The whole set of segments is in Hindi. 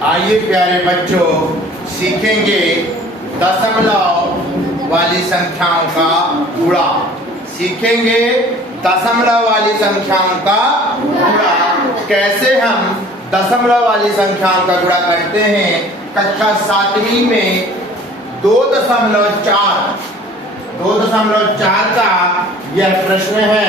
आइए प्यारे बच्चों, सीखेंगे दशमलव वाली संख्याओं का गुणा। सीखेंगे दशमलव वाली संख्याओं का गुणा। कैसे हम दशमलव वाली संख्याओं का गुणा करते हैं। कक्षा 7वीं में 2.4 का यह प्रश्न है।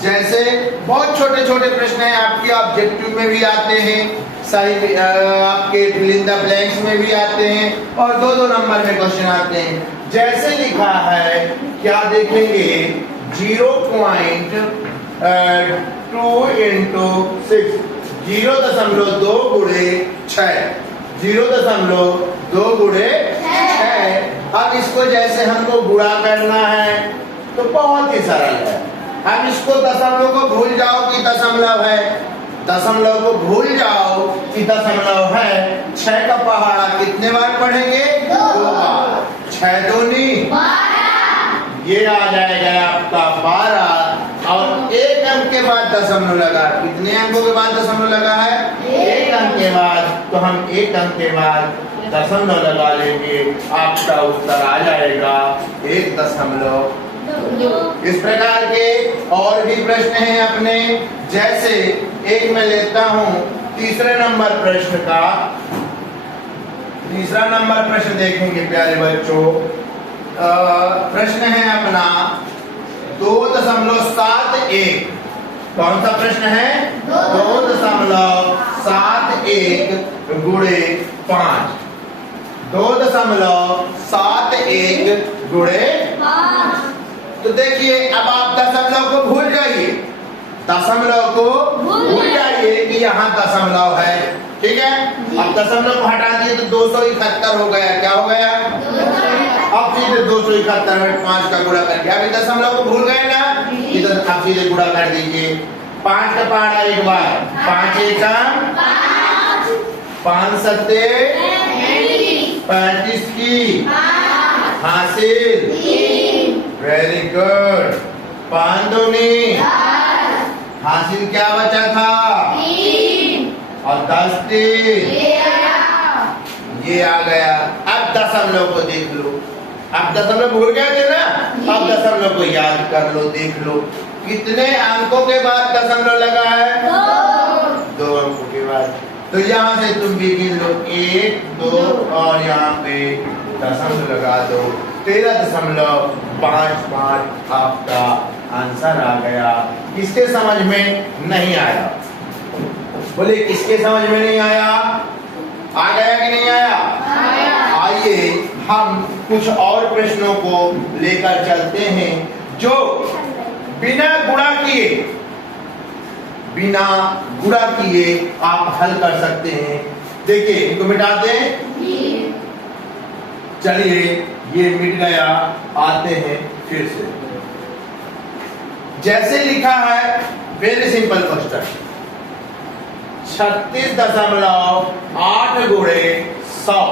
जैसे बहुत छोटे छोटे प्रश्न हैं, आपके ऑब्जेक्टिव में भी आते हैं, सही आपके फिल इन द ब्लैंक्स में भी आते हैं और 2-2 नंबर में क्वेश्चन आते हैं। जैसे लिखा है, क्या देखेंगे 0.2 into 6, 0.2 गुणे 6, 0.2 गुणे 6। अब इसको जैसे हमको गुणा करना है तो बहुत ही सरल है। हम इसको दशमलव को भूल जाओ कि दशमलव है, दशमलव को भूल जाओ कि दशमलव है। 6 का पहाड़ा कितने बार पढ़ेंगे? 2 बार। 6 दूनी 12। ये आ जाएगा आपका 12 और 1 अंक के बाद दशमलव लगा। कितने अंकों के बाद दशमलव लगा है? 1 अंक के बाद। तो हम 1 अंक के बाद दशमलव लगा लेंगे, आपका उत्तर आ जाएगा 1.2। इस प्रकार के और भी प्रश्न हैं अपने। जैसे एक मैं लेता हूं तीसरे नंबर प्रश्न का। तीसरा नंबर प्रश्न देखेंगे प्यारे बच्चों। प्रश्न है अपना 2.71। कौन सा प्रश्न है? 2.71 गुणे 5। 2.71 गुणे 5। तो देखिए, अब आप दशमलव को भूल जाइए, दशमलव को भूल जाइए कि यहाँ दशमलव है। ठीक है, अब दशमलव को हटा दिए तो 271 हो गया। क्या हो गया? अब सीधे 271 में 5 का गुणा करके, अभी दशमलव को भूल गए ना, इधर अब सीधे गुणा कर दीजिए। 5 का पहाड़ा एक बार, 5 एकम 5 सत्ते 35 की हासिल। Very good. 5 दूनी हासिल क्या बचा था? 3 और 10 3। ये आ गया। अब दशमलव को देख लो। अब दशमलव भूल गए थे ना, अब दशमलव को याद कर लो, देख लो कितने अंकों के बाद दशमलव लगा है? 2 अंकों के बाद। तो यहाँ से तुम भी गिन लो, 1 2 और यहाँ पे दशमलव लगा दो। 13.55 आपका आंसर आ गया। किसके समझ में नहीं आया? बोले किसके समझ में नहीं आया? आ गया कि नहीं आया? आइए हम कुछ और प्रश्नों को लेकर चलते हैं जो बिना गुणा किए आप हल कर सकते हैं। देखिए, इनको मिटा दें। चलिए, ये मिट गया। आते हैं फिर से। जैसे लिखा है, वेरी सिंपल क्वेश्चन, 36.8 गुणे 100।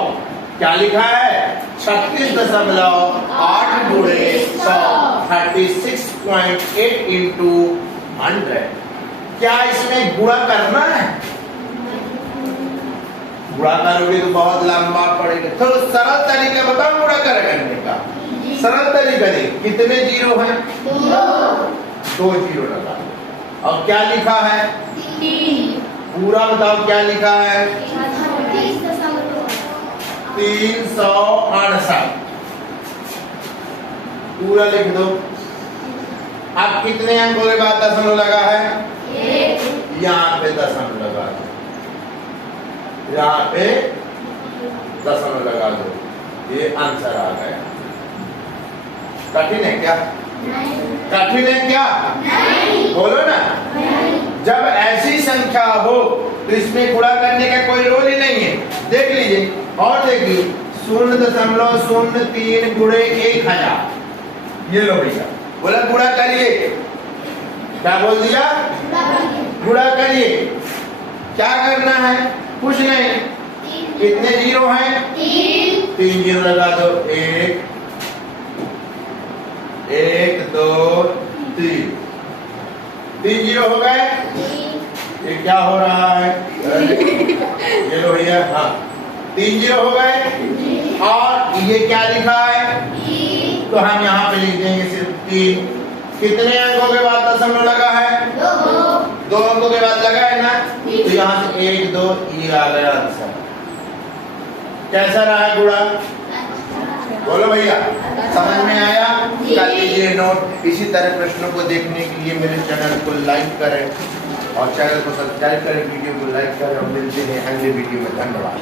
क्या लिखा है? 36.8 गुणे 100, 36.8 into 100। क्या इसमें गुणा करना है? गुणा करोगे तो बहुत लंबा पड़ेगा। थोड़ा सरल तरीका बताओ गुणा करने का। सरल तरीका दे। कितने जीरो हैं? 2 जीरो लगा। और क्या लिखा है? 3। पूरा बताओ क्या लिखा है? 368। पूरा लिख दो। अब कितने अंकों के बाद दशमलव लगा है? 1। यहाँ पे दशमलव लगा दो, यहाँ पे दशमलव लगा दो। ये आंसर आ गया। कठिन है क्या? नहीं। कठिन है क्या? नहीं। बोलो ना। नहीं। जब ऐसी संख्या हो तो इसमें गुणा करने का कोई रोल ही नहीं है। देख लीजिए और देखिए, 0.03 गुणे 1000। ये लो भैया, बोला गुणा करिए। क्या बोल दिया? गुणा करिए। क्या करना है? कुछ नहीं। कितने जीरो हैं? 3 जीरो लगा दो। 1 2 3। 3 जीरो हो गए। ये क्या हो रहा है? ये लो भैया, हाँ 3 0 हो गए। और ये क्या लिखा है, तो हम यहाँ पे लिख देंगे सिर्फ 3। कितने अंकों के बाद दशमलव लगा है, 2 अंकों के बाद लगा है ना, तो यहाँ से 1 2 ये आ गया आंसर। कैसा रहा है गुणा, बोलो भैया, समझ में आया? कर लीजिए नोट। इसी तरह प्रश्नों को देखने के लिए मेरे चैनल को लाइक करें और चैनल को सब्सक्राइब करें, वीडियो को लाइक करें और मिलते हैं अगले वीडियो में। धन्यवाद।